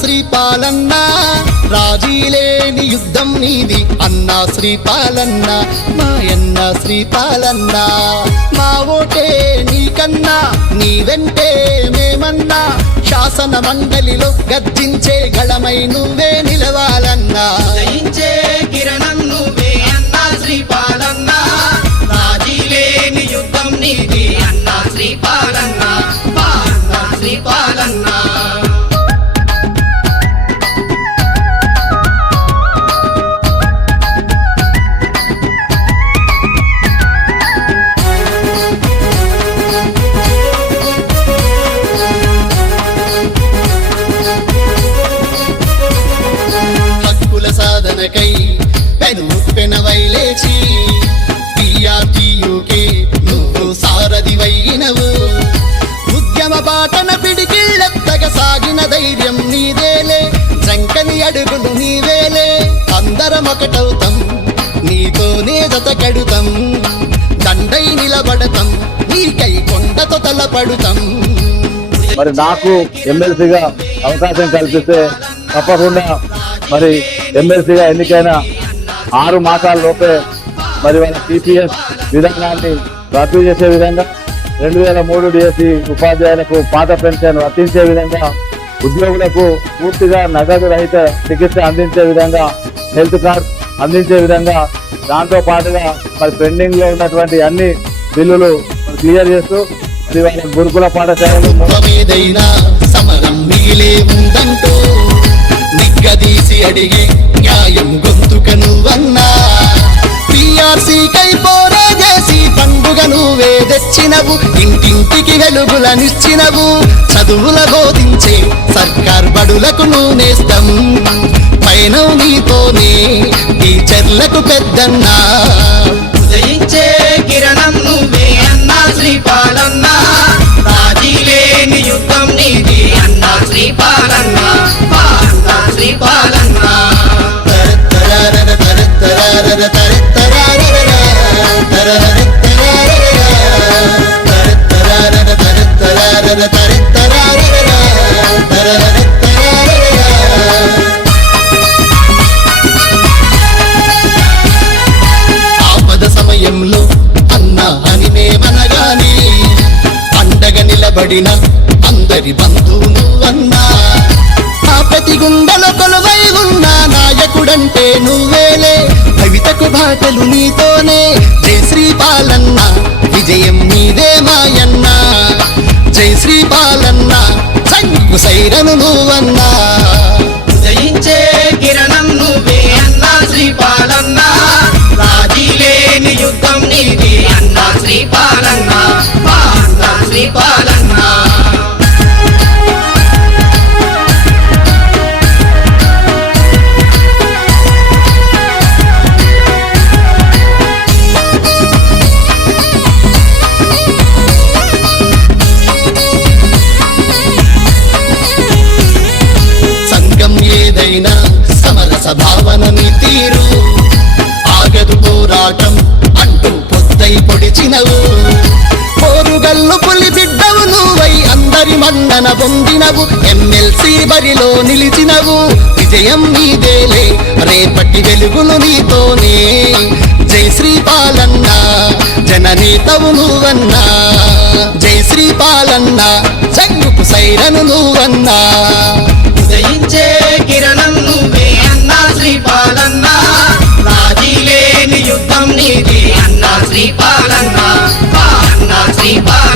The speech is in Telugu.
శ్రీపాలన్న. రాజీలేని యుద్ధం నీది అన్నా శ్రీపాలన్న. మాయన్న శ్రీపాలన్న. మా ఓటే నీకన్నా నీ వెంటే మేమన్నా. శాసన మండలిలో గర్జించే గళమై నువ్వే నిలవాలన్నా. జయించే పెను పెనవైలేచి పిఆర్టీయుకే నువ్వు సారథివైనవు. ఉద్యమ బాటన పిడికిళ్ళెత్తగ సాగిన ధైర్యం నీదేలే జంకని అడుగులు నీవేలే. అందరం ఒకటవుతాం నీతోనే జత కడుతాం దండై నిలబడతాం నీకై కొండతో తలపడుతాం మరి నాకు ఎమ్మెల్సీగా అవకాశం కల్పిస్తే తప్పకుండా మరి ఎమ్మెల్సీగా ఎన్నికైనా ఆరు మాసాల లోపే మరి వాళ్ళ టీపీఎస్ విధానాన్ని రద్దు చేసే విధంగా రెండు వేల మూడు డిఎస్సి ఉపాధ్యాయులకు పాత పెన్షన్ వర్తించే విధంగా ఉద్యోగులకు పూర్తిగా నగదు రహిత చికిత్స అందించే విధంగా హెల్త్ కార్డ్ అందించే విధంగా దాంతో పాటుగా మరి పెండింగ్లో ఉన్నటువంటి అన్ని బిల్లులు క్లియర్ చేస్తూ మరి వాళ్ళ గురుకుల పాఠశాలలు అడిగి అడిగి న్యాయం గొంతుక నువ్వన్నా టీఆర్సీకై కై పోరే చేసి పండుగ నువ్వే తెచ్చినవు ఇంటింటికి వెలుగులనిచ్చినవు. చదువుల బోధించే సర్కార్ బడులకు నువ్వు నేస్తం పైన నీతోనే టీచర్లకు పెద్దన్నా. ఉదయించే కిరణం నువ్వే అన్నా శ్రీపాలన్న. నిలబడిన అందరి బంధువులు అన్నా. ఆ ప్రతి గుండెలో కొలువై ఉన్న నాయకుడంటే నువ్వేలే. కవితకు బాటలు నీతోనే జై శ్రీపాలన్న విజయం నీదే మాయన్న. జై శ్రీపాలన్న చంకు సైరను నువ్వన్నా. జయించే కిరణం నువ్వే అన్నా శ్రీపాలన్న. రాజీ లేని యుద్ధం నీది అన్నా శ్రీపాలన్న. అన్నా శ్రీపాలన్న ఏదైనా సమరస భావన తీరు. ఆగదు పోరాటం అంటూ పొద్దై పొడిచినవు. పోరుగల్లు పులి బిడ్డవు నువ్వై అందరి మన్నన పొందినవు. ఎమ్మెల్సీ బరిలో నిలిచినవు. విజయం నీదేలే రేపటి వెలుగులు నీతోనే. జై శ్రీపాలన్న జననేతవు నువ్వన్నా. జై శ్రీపాలన్న జంగుకు సైరను నువ్వన్నా. శ్రీపాలన్న రాజీ లేని యుద్ధం నీది అన్నా శ్రీపాలన్న అన్నా శ్రీపాల